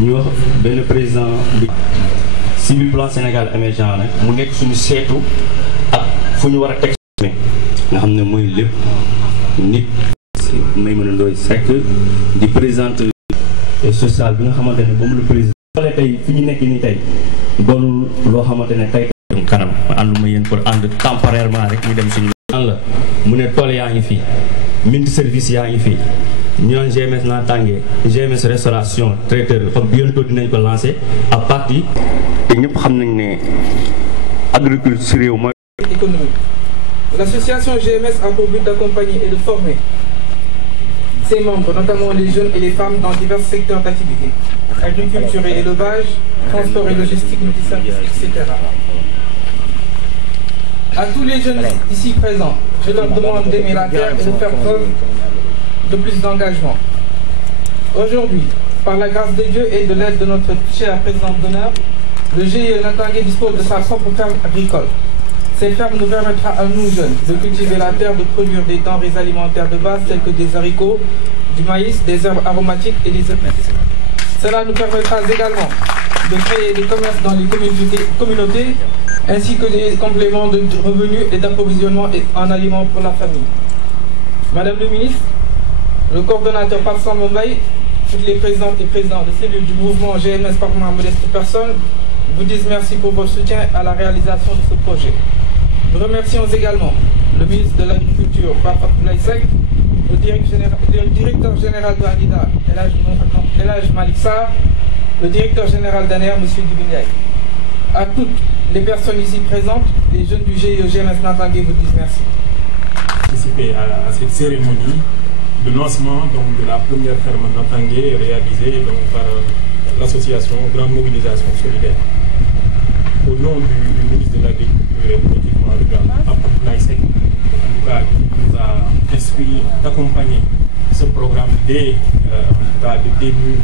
ñu wax benn président bi si bi plan Sénégal émergent nag mu nekk suñu seetu ak fu ñu war a teg nga xam ne mooy lépp nit Maïmouna Ndoye Seck di présidente sociale bi nga xamante ne moom le président xoolee tey fi ñu nekk nii tey doonul loo xamante ne tey kanam ànduma yéen pour ànd temporairement rek ñu dem suñu an la mu ne tool yaa ngi fii multi service yaa ngi fii ñu naan GMS Natangué GMS restauration traiteur comme bientôt dinañ ko lancé à partir te ñëpp xam nañ ne agriculture si réew mooy économique. L'association GMS a pour but d'accompagner et de former ses membres, notamment les jeunes et les femmes, dans divers secteurs d'activité, agriculture et élevage, transport et logistique, multiservices, etc. À tous les jeunes ici présents, je leur demande d'aimer la terre et de faire preuve de plus d'engagement. Aujourd'hui, par la grâce de Dieu et de l'aide de notre cher président d'honneur, le GIE Natangué dispose de sa propre ferme agricole. Cette ferme nous permettra à nous jeunes de cultiver la terre, de produire des denrées alimentaires de base telles que des haricots, du maïs, des herbes aromatiques et des épices. Cela nous permettra également de créer des commerces dans les communautés ainsi que des compléments de revenus et d'approvisionnement en aliments pour la famille. Madame le ministre, le coordonnateur Pape Samba Mbaye, toutes les présidentes et présidents de cellules du mouvement GMS par ma modeste personne vous disent merci pour votre soutien à la réalisation de ce projet. Nous remercions également le ministre de l'Agriculture, Pape Abdoulaye Seck, le directeur général de ANIDA, El Hadj Malick Sarr, le directeur général d'ANER, M. Dibindiaï. À toutes les personnes ici présentes, les jeunes du GIE GMS Natangué vous disent merci. Participer à cette cérémonie de lancement donc, de la première ferme Natangué réalisée donc, par l'association Grande Mobilisation Solidaire. Au nom du ministre de l'Agriculture et du Développement rural, Pape Abdoulaye Seck, en tout cas, qui nous a instruit d'accompagner ce programme dès en tout cas, le début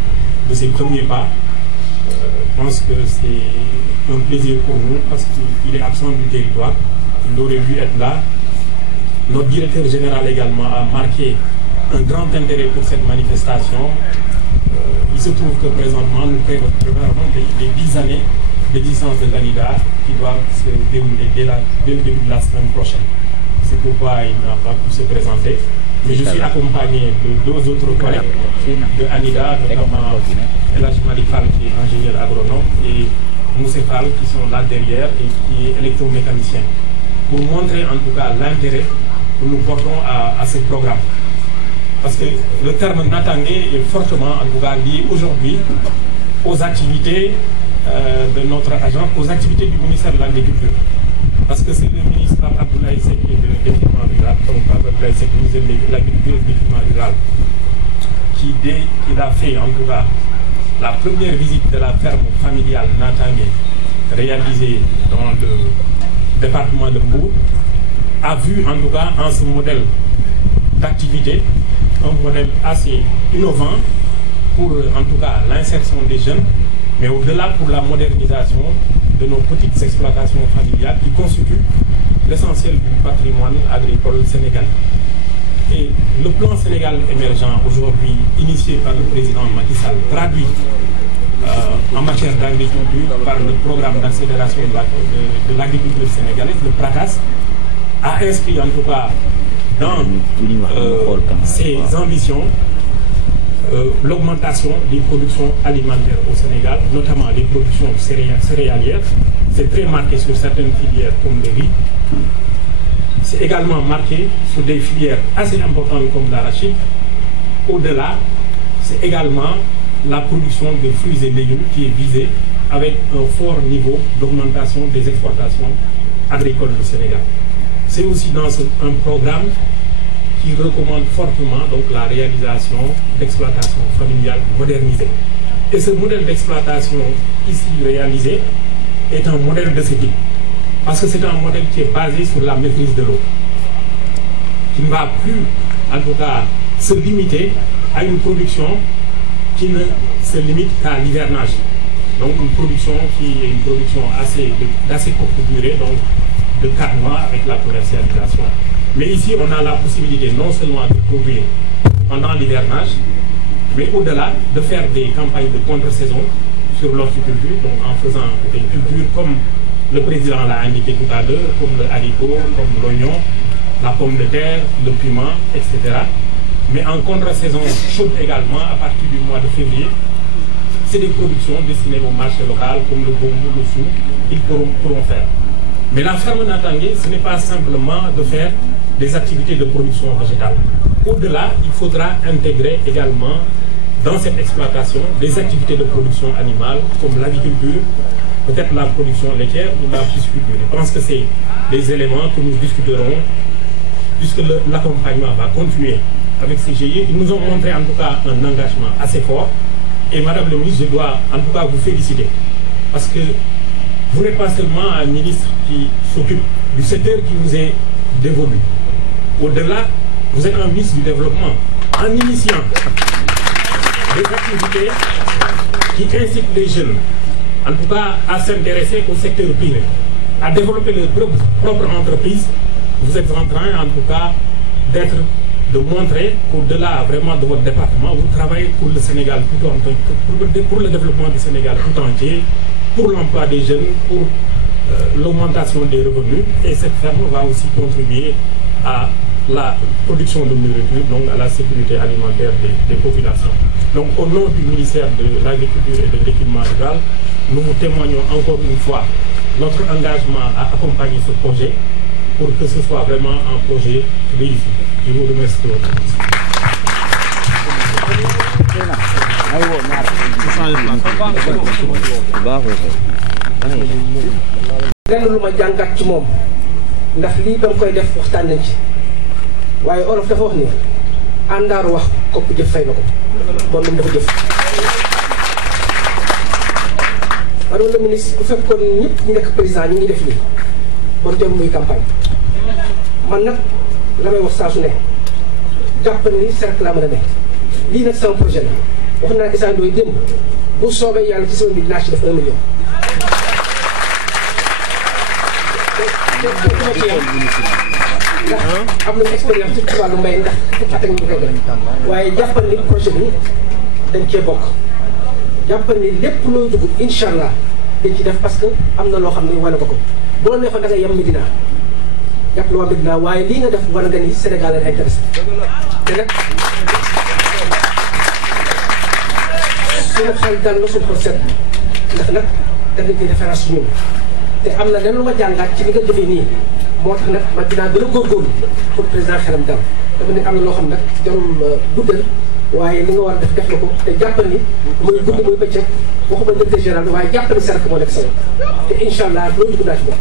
de ses premiers pas. Je pense que c'est un plaisir pour nous parce qu'il est absent du territoire. Il aurait dû être là. Notre directeur général également a marqué un grand intérêt pour cette manifestation. Il se trouve que présentement, nous préparons les 10 années d'existence de l'ANIDA qui doivent se dérouler dès le début de la semaine prochaine. C'est pourquoi il n'a pas pu se présenter. Mais je suis accompagné de deux autres collègues de ANIDA, notamment El Hadj Malick Fall qui est ingénieur agronome et Moussé Fall qui sont là derrière et qui est électromécanicien. Pour montrer en tout cas l'intérêt que nous portons à ce programme. Parce que le terme Natangué est fortement en tout cas lié aujourd'hui aux activités de notre agence, aux activités du ministère de l'Agriculture. Parce que c'est le ministre Pape Abdoulaye Seck de Développement rural, donc Pape Abdoulaye Seck, ministre de l'Agriculture et du Développement rural, qui dès qu'il a fait en tout cas la première visite de la ferme familiale Natangué réalisée dans le département de Mbour, a vu en tout cas en ce modèle d'activité un modèle assez innovant pour en tout cas l'insertion des jeunes, mais au-delà pour la modernisation de nos petites exploitations familiales qui constituent l'essentiel du patrimoine agricole sénégalais. Et le plan Sénégal émergent aujourd'hui initié par le président Macky Sall, traduit en matière d'agriculture par le programme d'accélération de l'agriculture sénégalaise, le PRACAS, a inscrit en tout cas dans ses ambitions l'augmentation des productions alimentaires au Sénégal, notamment les productions céréalières. C'est très marqué sur certaines filières comme le riz. C'est également marqué sur des filières assez importantes comme l'arachide. Au-delà, c'est également la production de fruits et légumes qui est visée avec un fort niveau d'augmentation des exportations agricoles du Sénégal. C'est aussi dans un programme qui recommande fortement donc, la réalisation d'exploitation familiale modernisée. Et ce modèle d'exploitation ici réalisé est un modèle de ce type. Parce que c'est un modèle qui est basé sur la maîtrise de l'eau, qui ne va plus, en tout cas, se limiter à une production qui ne se limite qu'à l'hivernage. Donc une production qui est une production d'assez courte durée, donc de 4 mois avec la commercialisation. Mais ici, on a la possibilité non seulement de produire pendant l'hivernage, mais au-delà de faire des campagnes de contre-saison sur l'horticulture, donc en faisant des cultures comme le président l'a indiqué tout à l'heure, comme le haricot, comme l'oignon, la pomme de terre, le piment, etc. Mais en contre-saison chaude également, à partir du mois de février, c'est des productions destinées au marché local, comme le bambou, le chou, ils pourront faire. Mais la ferme Natangué, ce n'est pas simplement de faire des activités de production végétale. Au-delà, il faudra intégrer également dans cette exploitation des activités de production animale, comme l'aviculture, peut-être la production laitière ou la pisciculture. Je pense que c'est des éléments que nous discuterons, puisque l'accompagnement va continuer avec ces GIE. Ils nous ont montré en tout cas un engagement assez fort. Et Madame le ministre, je dois en tout cas vous féliciter. Parce que vous n'êtes pas seulement un ministre qui s'occupe du secteur qui vous est dévolu. Au-delà, vous êtes un ministre du développement, en initiant des activités qui incitent les jeunes, en tout cas à s'intéresser au secteur privé, à développer leur propre entreprise. Vous êtes en train, en tout cas, de montrer qu'au-delà vraiment de votre département, vous travaillez pour le Sénégal tout entier, pour le développement du Sénégal tout entier, pour l'emploi des jeunes, pour l'augmentation des revenus. Et cette ferme va aussi contribuer à la production de nourriture, donc à la sécurité alimentaire des populations. Donc au nom du ministère de l'Agriculture et de l'Équipement rural, nous vous témoignons encore une fois notre engagement à accompagner ce projet pour que ce soit vraiment un projet réussi. Je vous remercie de votre attention. lenn lu ma jàngat ci moom ndax lii ba mu koy def waxtaan nañ ci waaye olof dafa wax ni àndaaru wax kopp jëf fay na ko bon moom dafa jëf. madame la ministre bu fekkoon ñëpp ñu nekk président ñu ngi def lii bon jëm muy campagne man nag la may wax saa su ne jàpp ni cercle laa mën a nekk lii nag sama projet la wax naa Issa Ndoye démb bu soobee yàlla ci sama bi dinaa ci def 1 million. ndax am nañu expérience ci wàllu mbay ndax fukki at ak ñu koy def waaye jàppal ni projet bi dañ cee bokk jàppal ni lépp looy dugg incha allah dañ ci def parce que am na loo xam ne wane ko ko bu la neexoon da ngay yem Medina jàpp la waa Medina waaye lii nga def wane nga ni Sénégal la intéressé te nag suñu xel dal na suñu xol set ndax nag da nga ci référence ñun te am na lenn lu ma jàngaat ci li nga defee nii moo tax nag man dinaa gën a góorgóorlu pour président xelam dal dama ne am na loo xam nag jarul guddal waaye li nga war a def def na ko te jàppal ni muy guddi muy bëccëg waxuma directeur général waaye jàppal ni cercle moo nekk sa te incha allah loolu dugg naa ci bopp.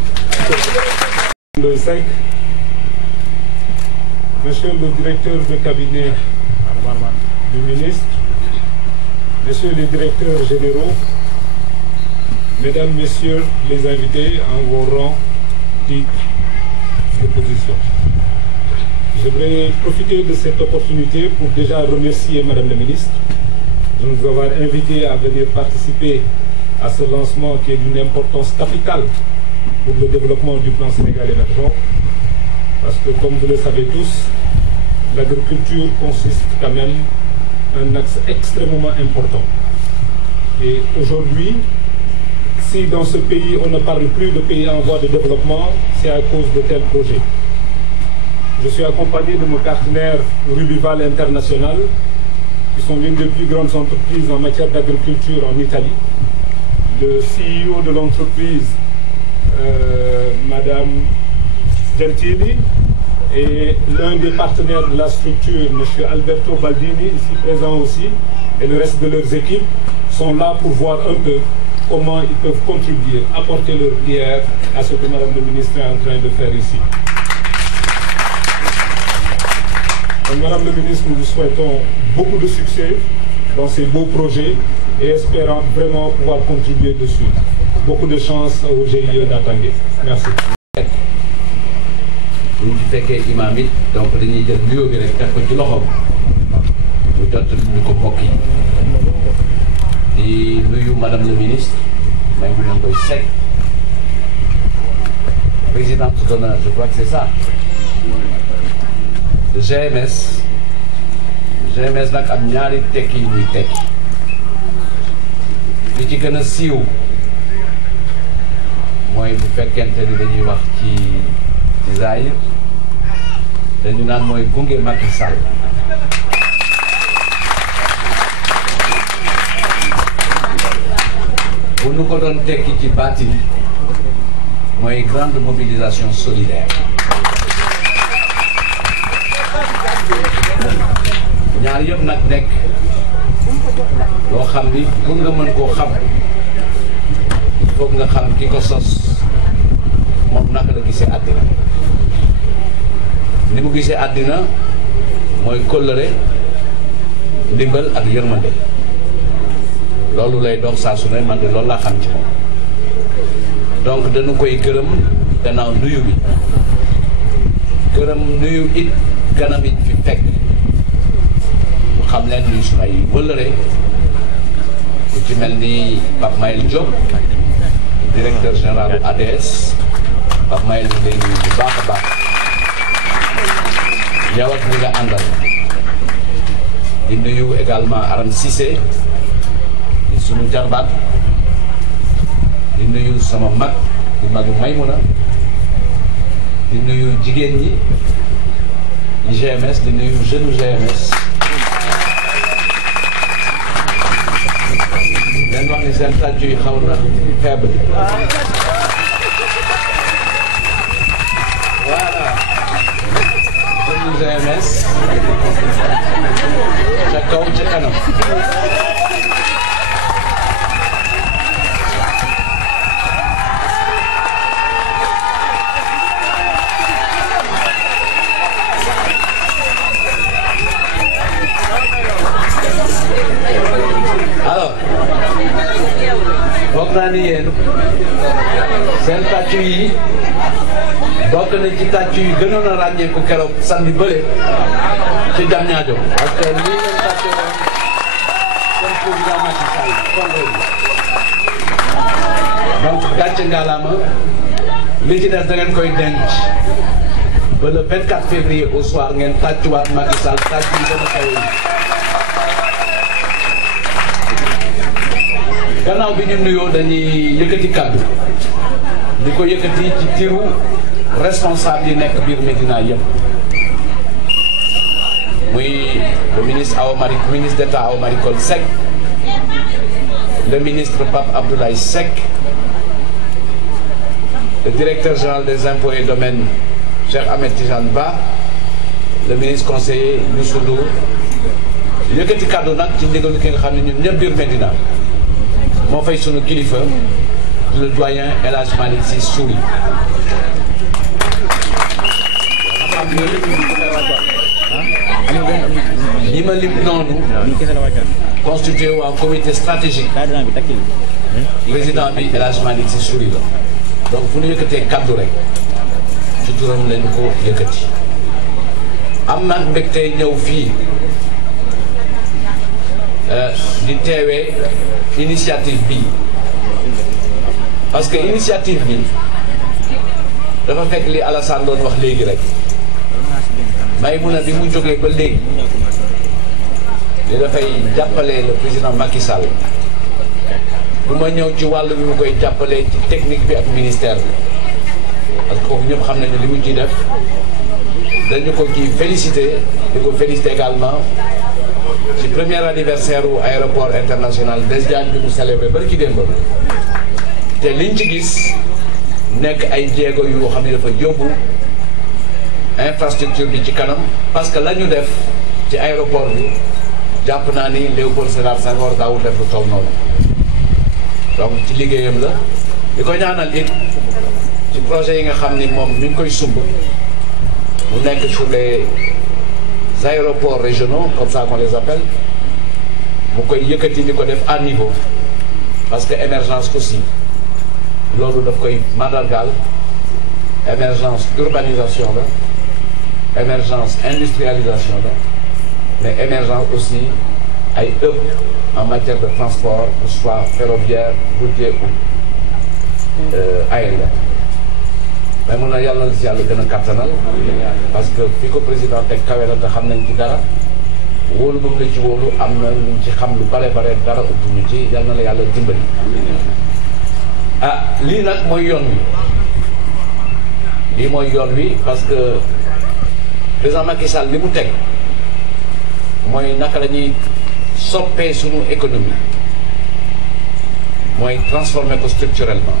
Monsieur le directeur de cabinet du ministre, Messieurs les directeurs généraux, Mesdames, Messieurs les invités en vos rangs, titres de position. J'aimerais profiter de cette opportunité pour déjà remercier Madame la Ministre de nous avoir invités à venir participer à ce lancement qui est d'une importance capitale pour le développement du plan Sénégal émergent. Parce que comme vous le savez tous, l'agriculture consiste quand même un axe extrêmement important. Et aujourd'hui, si dans ce pays on ne parle plus de pays en voie de développement, c'est à cause de tels projets. Je suis accompagné de mon partenaire Rubival International, qui sont l'une des plus grandes entreprises en matière d'agriculture en Italie. Le CEO de l'entreprise, Madame Gentili, et l'un des partenaires de la structure, M. Alberto Baldini, ici présent aussi, et le reste de leurs équipes, sont là pour voir un peu comment ils peuvent contribuer, apporter leur pierre à ce que Madame le ministre est en train de faire ici. Donc, Madame le ministre, nous vous souhaitons beaucoup de succès dans ces beaux projets et espérant vraiment pouvoir contribuer dessus. Beaucoup de chance au GIE d'Atangué. Merci. bu ñu fekkee imaam it donc dañuy jël nuyoo bi rek teg ko ci loxoom ñu jot ñu ko mbokk yi di nuyu madame le ministre Maïmouna Ndoye Seck présidente d'honneur, je crois que c'est ça, de GMS, GMS nag am ñaari tekki yu ñuy tekki li ci gën a siiw mooy bu fekkente ni dañuy wax ci zahir dañu naan mooy gunge Macky Sall bu nu ko doon tekki ci baatin mooy grande mobilisation solidaire ñaar yëpp nag nekk loo xam ni pour nga mën koo xam il faut nga xam ki ko sos moom naka la gisee àddina ni mu gisee àddina mooy kóllëre ndimbal ak yërmande loolu lay dox saa su ne man de loolu laa xam ci moom donc dañu koy gërëm gannaaw nuyu bi gërëm nuyu it ganam it fi fekk mu xam leen ni su ay wëllëre ku ci mel ni Pape Mayel Diop directeur général ADS Pape Mayel ñu lay nuyu bu baax a baax yow ak ñi nga àndal di nuyu également Aram Cissé di suñu jarbaat di nuyu sama mag di magu Maymuna di nuyu jigéen ñi GMS di nuyu jeune GMS leen wax ni seen tàccu yi xaw na faible voilà jeune GMS ca kaw ca kanam alors foog naa ni yéen seen tàccu yi bokk na ci tàccu yi gënoon a ràññeeku keroog samedi bële ci Diamniadio parce que lii ngeen tàccu woon seen président Macky Sall donc gàcce ngalaama li ci des da ngeen koy denc ba le 24 février au soir ngeen tàccuwaat Macky Sall tàccu yi gën a kawe yi gannaaw bi ñu nuyoo dañuy yëkkati kàddu di ko yëkkati ci tiru responsable yi nekk biir Médina yëpp muy le ministre ministre d'État Awa Marie Coll Seck le ministre Pape Abdoulaye Seck le directeur général des impôts et domaines Cheikh Ahmed Tidiane Ba le ministre conseiller Youssou Ndour yëkkati kàddu nag ci ndigalu ki nga xam ne ñun ñëpp biir Médina moo fay sunu kilifa le doyen El Hadj Malick Sy Souris ñi ma lim noonu constitué waa comité stratégique président bi El Hadj Malick Sy Souris la donc fu ñu yëkkatee kaddu rek ci turam lañu ko yëkkati am nag mbégte ñëw fii di teewee initiative bi parce que initiative bi dafa fekk li Alassane doon wax léegi rek Maïmouna bi mu jógee ba léegi li dafay jàppale le président Macky Sall bu ma ñëw ci wàll bi mu koy jàppale ci technique bi ak ministère bi parce que kooku ñëpp xam nañu li mu ciy def dañu ko ciy félicité di ko félicité également ci premier anniversaire u aéroport international Blaise Diagne bi mu célébré bari ci démb te liñ ci gis nekk ay jéego yu xam ne dafa yóbbu infrastructure bi ci kanam parce que la ñu def ci aéroport bi jàpp naa ni Léopold Sédar Senghor daawul def lu toll noonu donc ci liggéeyam la di ko ñaanal it ci projet yi nga xam ni moom mi ngi koy sumb mu nekk sur les aéroports régionaux comme ça qu'on les appelle mu koy yëkkati di ko def à niveau parce que émergence aussi loolu daf koy mandargaal émergence urbanisation la émergence industrialisation la mais émergence aussi ay hub en matière de transport que ce soit ferroviaire routier ou aérien mais mun na yàlla na si yàlla gën a kattanal parce que fi ko président teg kawe na te xam nañ ci dara wóolu ba mu la ci wóolu am na luñ ci xam lu bare dara ëpp ñu ci yal na la yàlla dimbali. ah lii nag mooy yoon wi lii mooy yoon wi parce que président Macky Sall li mu teg mooy naka la ñuy soppee suñu économie mooy transformer ko structurellement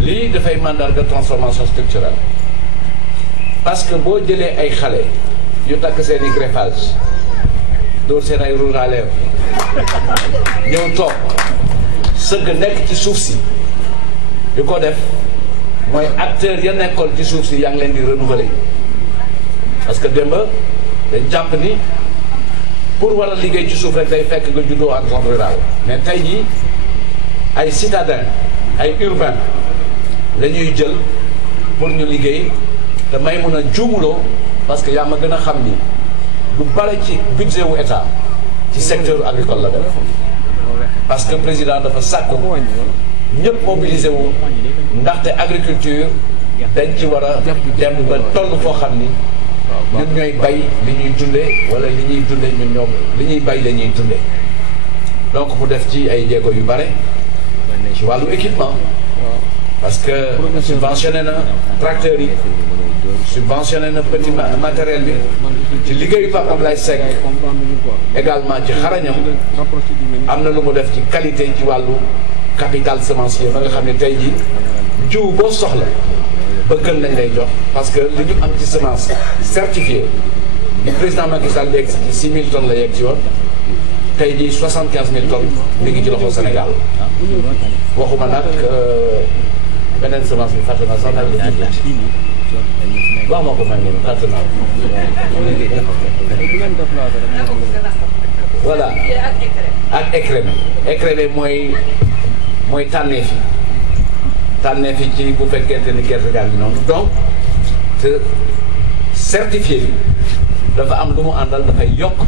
lii dafay mandarga transformation structurelle parce que boo jëlee ay xale yu takk seen i greffage dóor seen ay rouge à lèvres ñëw toog sëgg nekk ci suuf si di ko def mooy acteur ya nekkoon ci suuf si yaa ngi leen di renouveler parce que démb dañ jàpp ni pour war a liggéey ci suuf rek day fekk nga juddoo ak zone rurale mais tey jii ay citadins ay urbains la ñuy jël pour ñu liggéey te may mun a juumuloo parce que yaa ma gën a xam ni lu bare ci budget wu état ci secteur agricole la def parce que président dafa sàkk ñëpp mobilisé wu ndaxte agriculture dañ ci war a dem ba toll foo xam ni ñun ñooy bay li ñuy dundee wala li ñuy dundee ñun ñoom li ñuy bay la ñuy dundee donc mu def ci ay jéego yu bare ci wàllu équipement parce que subventionné na tracteurs yi subventionné na petit matériel bi ci liggéeyu Pape Abdoulaye Seck également ci xarañam am na lu mu def ci qualité ci wàllu capital semencier ba nga xam ne tey jii jiw boo soxla bëggal nañ lay jox parce que li ñu am ci semence certifiée le président Macky Sall yegg ci 6 000 tonnes la yegg ci woon tey jii 75 000 tonnes mi ngi ci loxo Sénégal waxuma nag beneen semence bi fàtte naa sax nag la tudd wax ma ko may ngeen fàtte naa voilà ak écrémé mooy tànneef yi ci bu fekkente ni gerte gaa ngi noonu donc te certifié bi dafa am lu mu àndal dafay yokk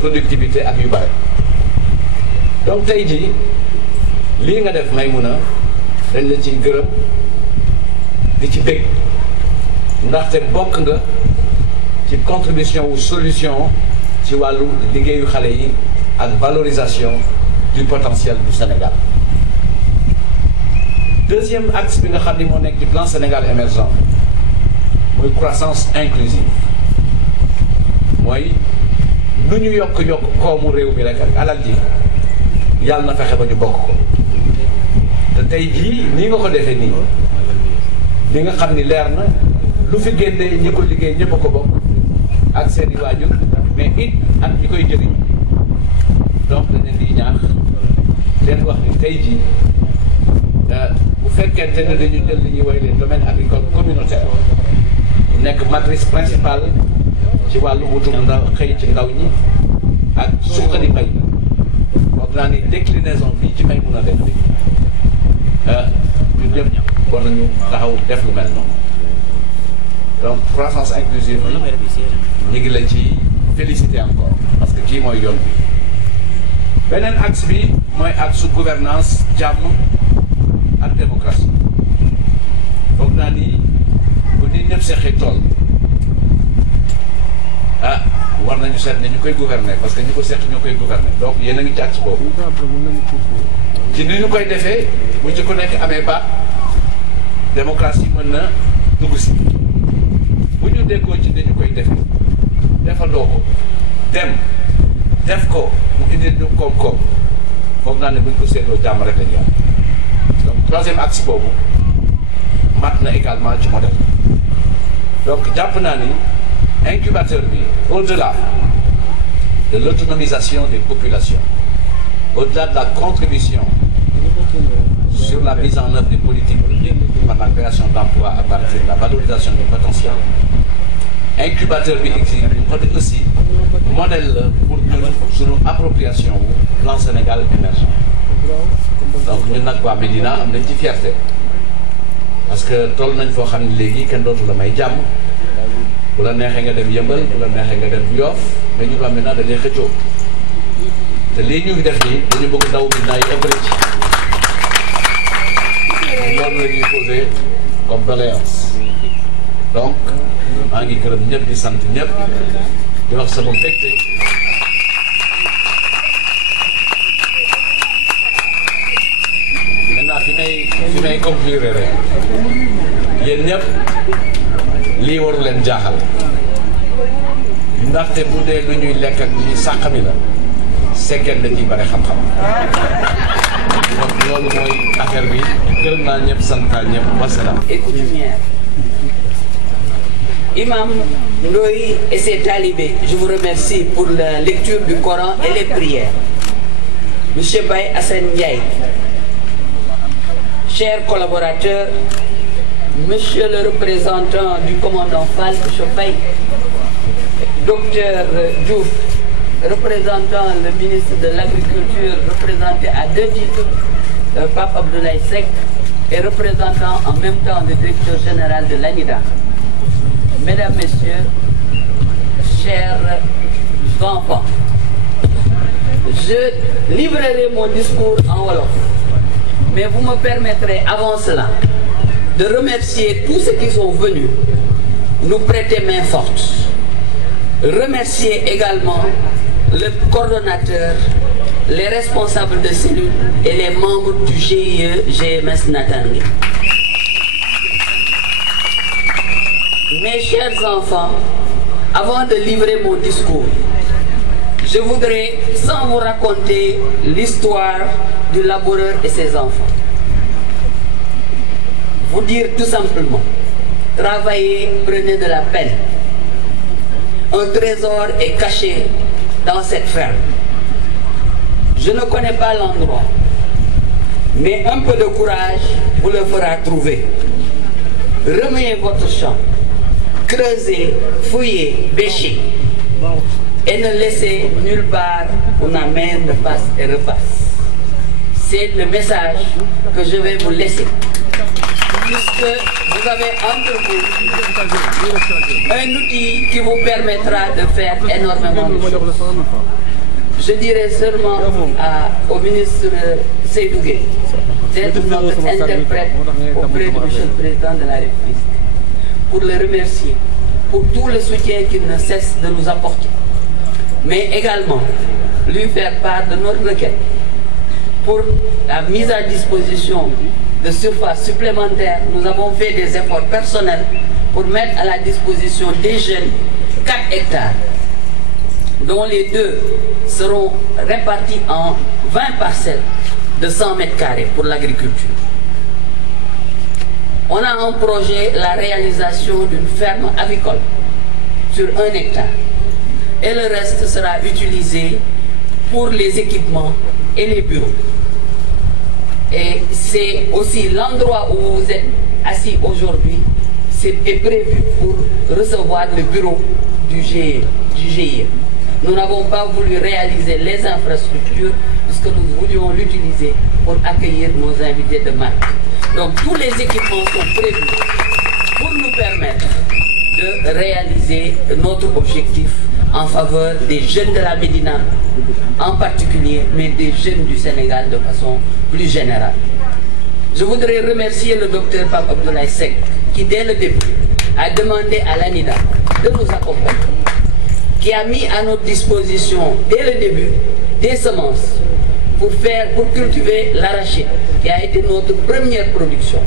productivité ak yu bare donc tey jii lii nga def Maïmouna dañ la ciy gërëm di ci bég ndaxte bokk nga ci contribution wu solution ci wàllu liggéeyu xale yi ak valorisation du potentiel du Sénégal. Deuxième axe bi nga xam ni moo nekk ci plan Sénégal émergent mooy croissance inclusive mooy nu ñu yokk koomu réew mi rek ak alal ji yàlla na fexe ba ñu bokk ko te tey jii nii nga ko defee nii li nga xam ni leer na lu fi génnee ñi ko liggéey ñëpp a ko bokk ak seen i waajur mais it ak ñi koy jëriñ donc dañ leen di ñaax leen wax ni tey jii bu fekkente ne dañu jël li ñuy woy les domaines agricoles communautaires mu nekk matrice principale ci wàllu wutum ndaw xëy ci ndaw ñi ak suqali mbay foog naa ni déclinaison bii ci may mun a def bi ñun ñëpp war nañu taxaw def lu mel noonu donc croissance inclusive bi ñu ngi la ci féliciter encore parce que kii mooy yoon bi beneen axe bi mooy axe gouvernance jàmm ak démocratie foog naa ni bu nit ñëpp seqee tool war nañu seet ne ñu koy gouverner parce que ñu ko seq ñoo koy gouverner donc yéen a ngi ci axe boobu ci ni ñu koy defee bu ci ku nekk amee baat démocratie mën na dugg si bu ñu déggoo ci ni ñu koy defee defandoo ko dem def ko mu indil ñu koom-koom foog naa ne bu ñu ko seetloo jàmm rek la ñu am donc troisième axe boobu mat na également ci modèle donc jàpp naa ni incubateur bi au-delà de l'autonomisation des populations au-delà de la contribution sur la mise en œuvre des politiques par la création d'emplois à partir de la valorisation du potentiel incubateur bi existe aussi modèle la pour ñun suñu appropriation wu plan Sénégal émergent donc ñun nag waa Médina am nañ ci fierté parce que toll nañ foo xam ne léegi kenn dootu la may jàmm bu la neexee nga dem Yëmbal bu la neexee nga dem Yoff mais ñun waa Médina dañuy xëccoo te lii ñu def nii dañu bëgg ndaw Médina yi ëppale ci loolu la ñuy posé comme doléance donc maa ngi gërëm ñëpp di sant ñëpp di wax sama mbégte maintenant fi may conclure rek yéen ñëpp lii waru leen jaaxal ndaxte bu dee lu ñuy lekk ak lu ñuy sàqami la sekkeen da ciy bare xam-xam donc loolu mooy affaire bi gërëm naa ñëpp sant naa ñëpp wasalaam. Et coutumière. Imam Ndoye et ses talibés, je vous remercie pour la lecture du Coran et les prières. Monsieur Baye Hassan Ndiaye, chers collaborateurs, Monsieur le représentant du commandant Fall, Monsieur Faye, Docteur Diouf, représentant le ministre de l'Agriculture, représenté à 2 titres, Pape Abdoulaye Seck, et représentant en même temps le directeur général de l'ANIDA. Mesdames, Messieurs, chers enfants, je livrerai mon discours en Wolof, mais vous me permettrez avant cela de remercier tous ceux qui sont venus nous prêter main forte. Remercier également le coordonnateur, les responsables de cellules et les membres du GIE GMS Natangué. Mes chers enfants, avant de livrer mon discours, je voudrais, sans vous raconter l'histoire du laboureur et ses enfants, vous dire tout simplement, travaillez, prenez de la peine. Un trésor est caché dans cette ferme. Je ne connais pas l'endroit, mais un peu de courage vous le fera trouver. Remuez votre champ, creusez, fouillez, bêchez, et ne laissez nulle part où la main ne passe et repasse. C'est le message que je vais vous laisser, puisque vous avez entre vous un outil qui vous permettra de faire énormément de choses. Je dirais seulement au ministre Seydou Gueye d'être notre interprète auprès de Monsieur le Président de la République, pour le remercier pour tout le soutien qu'il ne cesse de nous apporter, mais également lui faire part de notre requête pour la mise à disposition de surfaces supplémentaires. Nous avons fait des efforts personnels pour mettre à la disposition des jeunes 4 hectares, dont les 2 seront répartis en 20 parcelles de 100 mètres carrés pour l'agriculture. On a en projet la réalisation d'une ferme avicole sur 1 hectare, et le reste sera utilisé pour les équipements et les bureaux. Et c'est aussi l'endroit où vous êtes assis aujourd'hui, est prévu pour recevoir le bureau du GIE. Nous n'avons pas voulu réaliser les infrastructures puisque nous voulions l'utiliser pour accueillir nos invités de marque. Donc tous les équipements sont prévus pour nous permettre de réaliser notre objectif en faveur des jeunes de la Médina en particulier, mais des jeunes du Sénégal de façon plus générale. Je voudrais remercier le docteur Pape Abdoulaye Seck qui dès le début a demandé à l'ANIDA de nous accompagner, qui a mis à notre disposition dès le début des semences pour cultiver l'arachide, qui a été notre première production,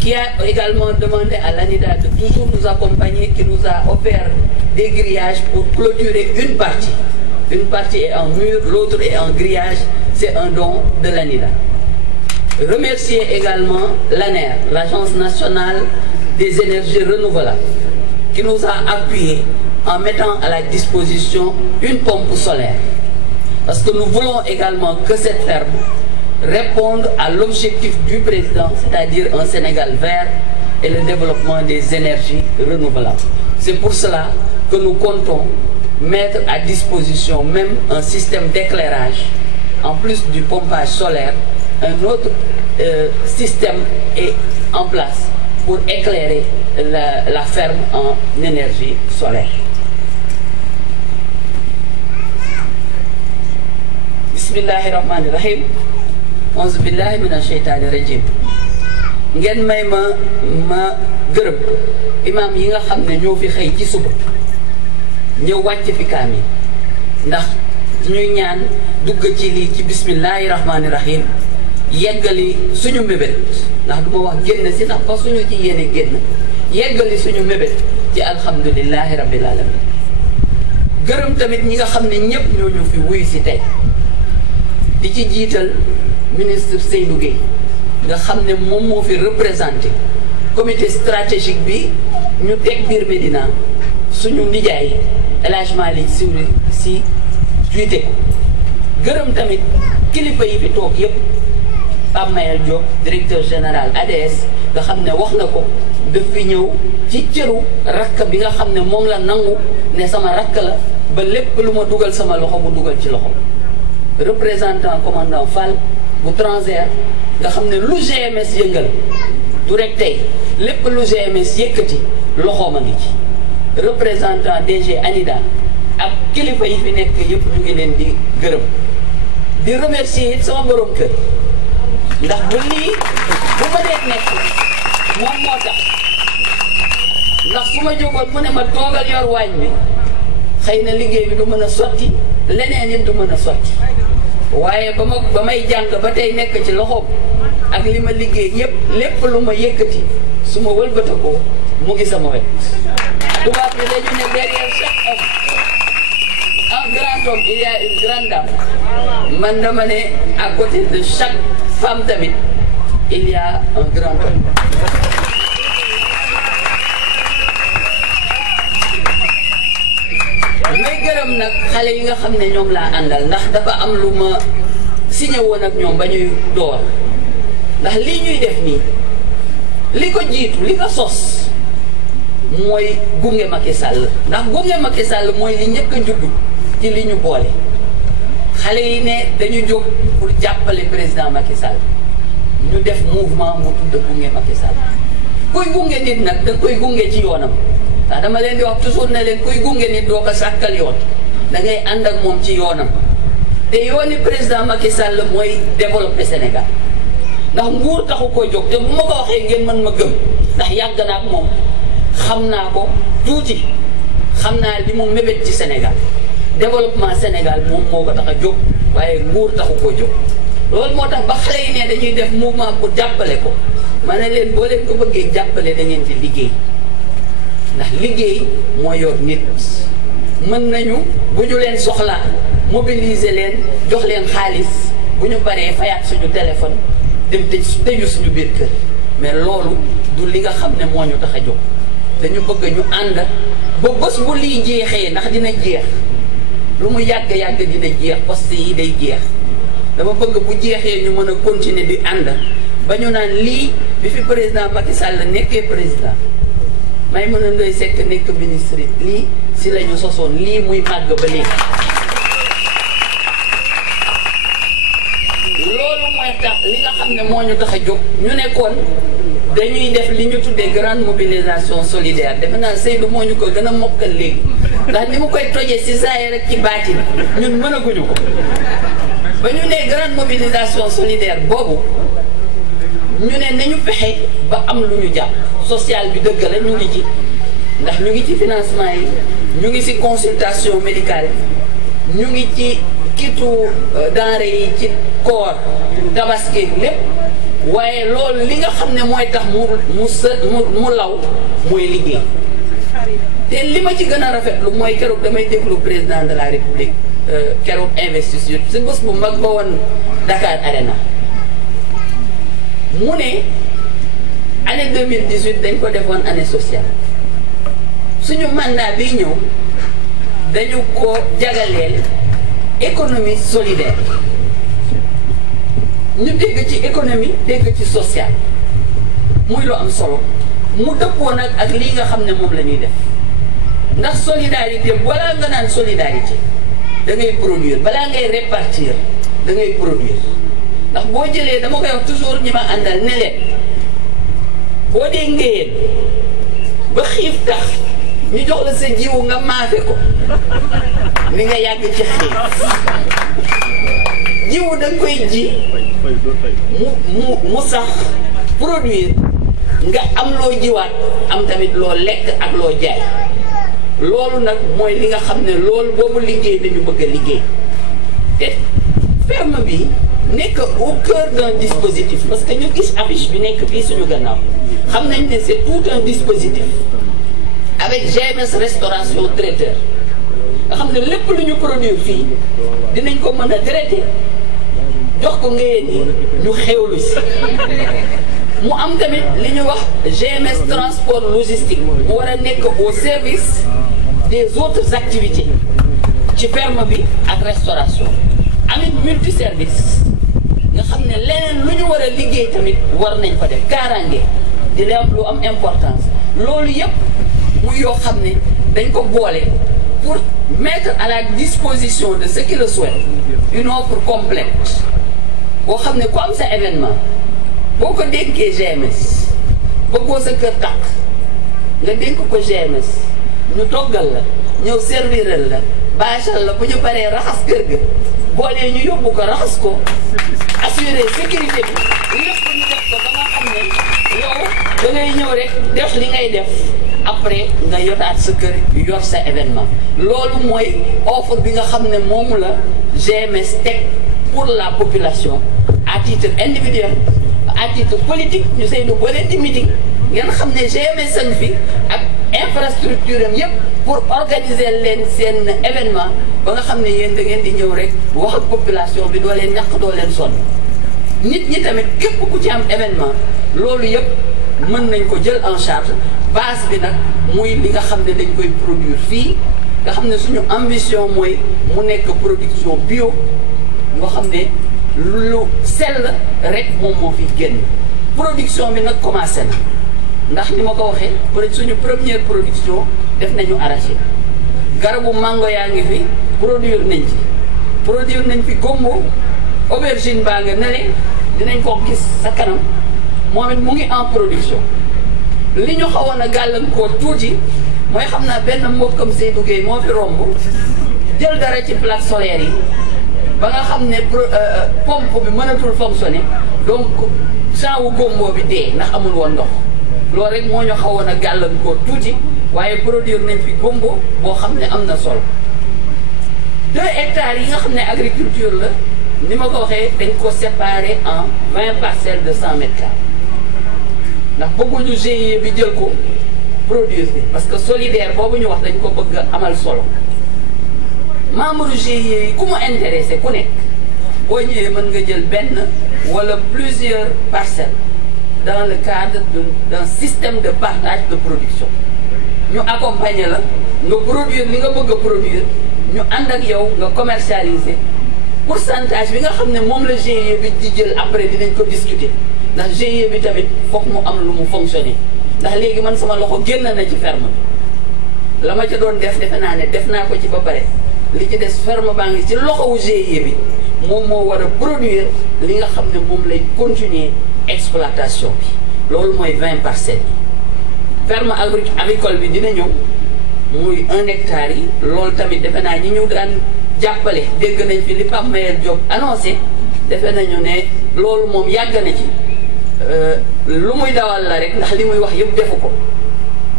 qui a également demandé à l'ANIDA de toujours nous accompagner, qui nous a offert des grillages pour clôturer une partie. Une partie est en mur, l'autre est en grillage, c'est un don de l'ANIDA. Remercier également l'ANER, l'Agence nationale des énergies renouvelables, qui nous a appuyés en mettant à la disposition une pompe solaire. Parce que nous voulons également que cette ferme réponde à l'objectif du président, c'est-à-dire un Sénégal vert et le développement des énergies renouvelables. C'est pour cela que nous comptons mettre à disposition même un système d'éclairage, en plus du pompage solaire. Un autre système est en place pour éclairer la ferme en énergie solaire. Bismillahirrahmanirrahim. Auzu billahi minash shaytanir rajim. Ngeen may ma gërëm imam yi nga xam ne ñoo fi xëy ci suba ñëw wàcc fi kaamil ndax ñuy ñaan dugg ci lii ci bismillahi rahmaani rahim yeggali suñu mébét ndax du ma wax génn si ndax fa suñu ci yéene génn yeggali suñu mébét ci alhamdulillahi rabbil alamin gërëm tamit ñi nga xam ne ñëpp ñoo ñu fi wuyu si tey di ci jiital ministre Seydou Gueye nga xam ne moom moo fi représenté comité stratégique bi ñu teg biir Médina suñu nijaay El Hadj Malick Sy jiite ko gërëm tamit kilifa yi fi toog yëpp Pape Mayel Diop directeur général ADS nga xam ne wax na ko daf fi ñëw ci cëru rakk bi nga xam ne moom la nangu ne sama rakk la ba lépp lu ma dugal sama loxo mu dugal ci loxo représentant commandant Fall bu Transair nga xam ne lu GMS yëngal du rek tey lépp lu GMS yëkkati loxoom a ngi ci représentant DG Anida ak kilifa yi fi nekk yëpp ñu ngi leen di gërëm di remercier it sama borom kër ndax bu lii bu ma dee nekk moom moo tax ndax su ma jógoon mu ne ma toogal yor waañ bi xëy na liggéey bi du mën a sotti leneen it du mën a sotti waaye ba may jàng ba tey nekk ci loxoom ak li ma liggéey yépp lépp lu ma yëkkati su ma wëlbatakoo mu ngi sama wet tubaab bi dañu ne derrière chaque homme un grand homme il y a une grande dame man dama ne à côté de chaque femme tamit il y a un grand homme may gërëm nag xale yi nga xam ne ñoom laa àndal ndax dafa am lu ma signé woon ak ñoom ba ñuy door ndax lii ñuy def nii li ko jiitu li ko sos mooy gunge Macky Sall ndax gunge Macky Sall mooy li njëkk a juddu ci li ñu boole xale yi ne dañu jóg pour jàppale président Macky Sall ñu def mouvement mu tudd gunge Macky Sall kuy gunge nit nag da koy gunge ci yoonam ndax dama leen di wax toujours ne leen kuy gunge nit doo ko sàkkal yoon da ngay ànd ak moom ci yoonam te yooni président Macky Sall mooy développer Sénégal ndax nguur taxu koo jóg te bu ma ko waxee ngeen mën ma gëm ndax yàgg naa ak moom xam naa ko tuuti xam naa li mu mébét ci Sénégal développement Sénégal moom moo ko tax a jóg waaye nguur taxu koo jóg loolu moo tax ba xale yi ne dañuy def mouvement pour jàppale ko ma ne leen boo leen ko bëggee jàppale da ngeen ci liggéey ndax liggéey moo yor nit mën nañu bu ñu leen soxlaa mobiliser leen jox leen xaalis bu ñu paree fayaat suñu téléphone dem tëju suñu biir kër mais loolu du li nga xam ne moo ñu tax a jóg dañu bëgg ñu ànd ba bés bu lii jeexee ndax dina jeex lu mu yàgg-yàgg dina jeex poste yi day jeex dama bëgg bu jeexee ñu mën a continuer di ànd ba ñu naan lii bi fi président Macky Sall nekkee président may mën a Ndoye Seck nekk ministre lii si la ñu sosoon lii muy màgg ba léegi loolu mooy tax li nga xam ne moo ñu tax a jóg ñu nekkoon dañuy def li ñu tuddee grande mobilisation solidaire defe naa Seydou moo ñu ko gën a mokkal léegi ndax ni mu koy tojee si saa rek ci baati ñun mënaguñu ko ba ñu nee grande mobilisation solidaire boobu ñu ne nañu fexe ba am lu ñu jàpp social bi dëgg la ñu ngi ci ndax ñu ngi ci financement yi ñu ngi ci consultation médicale ñu ngi ci kitu denrée yi ci koor tabaski lépp waaye loolu li nga xam ne mooy tax mu law mooy liggéey te li ma ci gën a rafetlu mooy keroog damay déglu président de la république keroog investisseur si bés bu mag ba woon Dakar Arena mu ne année 2018 dañ ko defoon année sociale suñu mandat bi ñëw dañu ko jagaleel économie solidaire ñu dégg ci économie dégg ci social muy lu am solo mu dëppoo nag ak lii nga xam ne moom la ñuy def ndax solidarité balaa nga naan solidarité da ngay produire balaa ngay répartir da ngay produire ndax boo jëlee dama koy wax toujours ñi ma àndal ne leen boo dee ngéyeen ba xiif tax ñu jox la sa jiwu nga maafe ko li nga yàgg ci xiif jiwu da nga koy ji mu sax produire nga am loo jiwaat am tamit loo lekk ak loo jaay loolu nag mooy li nga xam ne loolu boobu liggéey dañu bëgg a liggéey te ferme bi nekk au cœur d'un dispositif parce que ñu gis affiche bi nekk fii suñu gannaaw xam nañ ne c'est tout un dispositif avec GMS restauration traiteur nga xam ne lépp lu ñu produire fii dinañ ko mën a traiter jox ko ngeen ni ñu xewlu si mu am tamit li ñu wax GMS transport logistique mu war a nekk au service des autres activités ci ferme bi ak restauration amit multiservice nga xam ne leneen lu ñu war a liggéey tamit war nañ fa def kaaraange di leen lu am importance loolu yëpp muy yoo xam ne dañ ko boole pour mettre à la disposition de ceux qui le souhaitent une offre complète boo xam ne ku am sa événement boo ko dénkee GMS bëggoo sa kër tàkk nga dénk ko GMS ñu toggal la ñëw serviral la bâchal la bu ñu paree raxas kër ga boolee ñu yóbbu ko raxas ko assurer sécurité bi lépp ñu def ko ba nga xam ne yow da ngay ñëw rek def li ngay def après nga yotaat sa kër yor sa événement loolu mooy offre bi nga xam ne moom la GMS teg pour la population à titre individuel à titre politique ñu say du ba leen di meeting ngeen xam ne GMS sañ fi ak infrastructure am yëpp pour organiser leen seen événement ba nga xam ne yéen da ngeen di ñëw rek wax ak population bi doo leen ñàkk doo leen sonn nit ñi tamit képp ku ci am événement loolu yëpp mën nañ ko jël en charge base bi nag muy li nga xam ne dañ koy produire fii nga xam ne suñu ambition mooy mu nekk production bio nga xam ne lu sell rek moom moo fi génn production bi nag commencé na ndax ni ma ko waxee suñu première production def nañu arachide garabu mango yaa ngi fi produire nañ fi gombo aubergine baa nga nele dinañ ko gis sa kanam moom it mu ngi en production li ñu xawoon a gàllankoor tuuti mooy xam naa benn mbokkam Seydou Gueye moo fi romb jël dara ci plaque solaire yi ba nga xam ne pompe bi mënatul fonctionner donc champ wu gombo bi dee ndax amul woon ndox loolu rek moo ñu xawoon a gàllankoor tuuti waaye produire nañ fi gombo boo xam ne am na solo 2 hectares yi nga xam ne agriculture la ni ma ko waxee dañ ko séparer en 20 parcelles de 100 mètres carrés ndax bëgguñu GIE bi jël ko produire bi parce que solidaire boobu ñu wax dañ ko bëgg amal solo membre GIE yi ku mu intéressé ku nekk boo ñëwee mën nga jël benn wala plusieurs parcelles dans le cadre d'un système de partage de production ñu accompagner la nga produire li nga bëgg a produire ñu ànd ak yow nga commercialiser pourcentage bi nga xam ne moom la GIE bi di jël après dinañ ko discuter ndax GIE bi tamit foog mu am lu mu fonctionner ndax léegi man sama loxo génn na ci ferme bi la ma ca doon defe naa ne def naa ko ci ba pare li ci des ferme baa ngi ci loxowu GIE bi moom moo war a produire li nga xam ne moom lay continuer exploitation bi loolu mooy 20 parcelles yi ferme agricole bi dina ñëw muy 1 hectare yi loolu tamit defe naa ñi ñu daan jàppale dégg nañ fi li Pape Mayel Diop annoncé defe nañu ne loolu moom yàgg na ci lu muy dawal la rek ndax li muy wax yëpp defu ko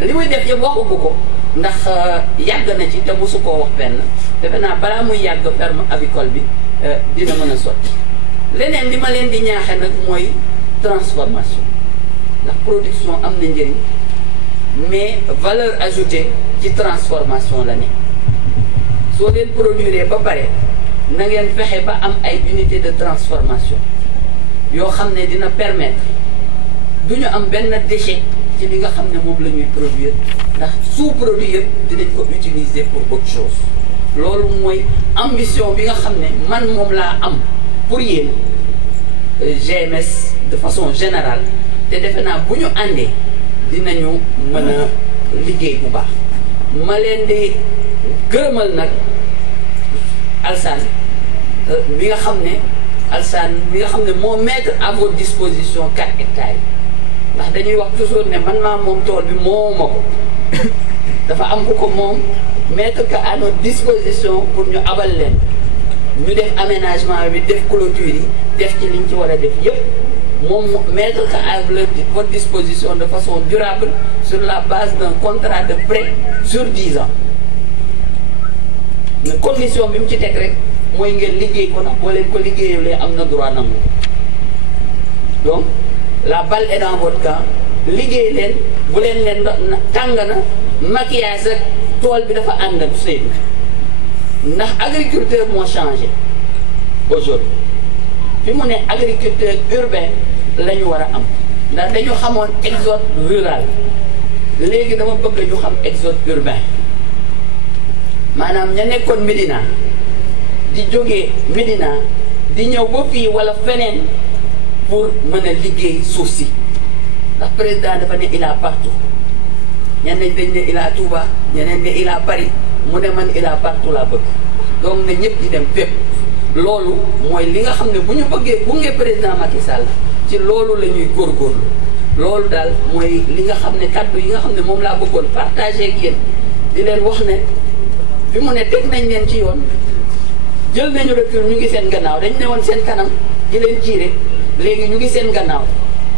li muy def yëpp waxugu ko ndax yàgg na ci te mosu koo wax benn defe naa balaa muy yàgg ferme avicole bi dina mën a sotti leneen li ma leen di ñaaxe nag mooy transformation ndax production am na njëriñ mais valeur ajoutée ci transformation la ne soo leen produire ba pare na ngeen fexe ba am ay unité de transformation yoo xam ne dina permettre du ñu am benn déchet ci li nga xam ne moom la ñuy produire ndax sous-produit yëpp dinañ ko utiliser pour autre chose loolu mooy ambition bi nga xam ne man moom laa am pour yéen GMS de façon générale te defe naa bu ñu àndee dinañu mën a liggéey bu baax ma leen di gërëmal nag Alsane bi nga xam ne Alsane bi nga xam ne moo mettre à votre disposition 4 hectares yi ndax dañuy wax toujours ne man maa moom tool bi mooma ko dafa am ku ko moom mettre que à notre disposition pour ñu abal leen ñu def aménagement bi def clôture yi def ci liñ ci war a def yépp moom mettre que à votre disposition de façon durable sur la base d'un contrat de prêt sur 10 ans condition bi mu ci teg rek mooy ngeen liggéey ko nag boo leen ko liggéeyulee am na droit nangu donc la balle est dans votre camp liggéey leen bu leen tàng na maquillage rek tool bi dafa ànd ak Seydou ndax agriculteur moo changé aujourd'hui fi mu ne agriculteur urbain la ñu war a am ndax dañu xamoon exode rural léegi dama bëgg ñu xam exode urbain maanaam ña nekkoon Médina di jógee Médina di ñëw ba fii wala feneen pour mën a liggéey suuf si ndax président dafa ne il a partout ñeneen dañ ne il a Touba ñeneen ne il a Paris mu ne man il a partout laa bëgg donc ne ñëpp di dem fépp loolu mooy li nga xam ne bu ñu bëggee gunge président Macky Sall ci loolu la ñuy góorgóorlu loolu daal mooy li nga xam ne kaddu yi nga xam ne moom laa bëggoon partagé ak yéen di leen wax ne fi mu ne teg nañ leen ci yoon jël nañu recul ñu ngi seen gannaaw dañ ne woon seen kanam di leen tiire léegi ñu ngi seen gannaaw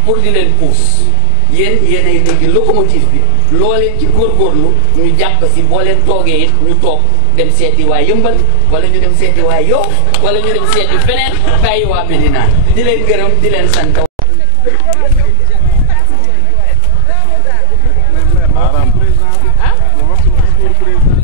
pour di leen pousse yéenay léegi locomotive bi loo leen ci góorgóorlu ñu jàpp si boo leen toogee it ñu toog dem seeti waa Yëmbal wala ñu dem seeti waa Yoff wala ñu dem seeti feneen bàyyi waa Médina di leen gërëm di leen sant. Président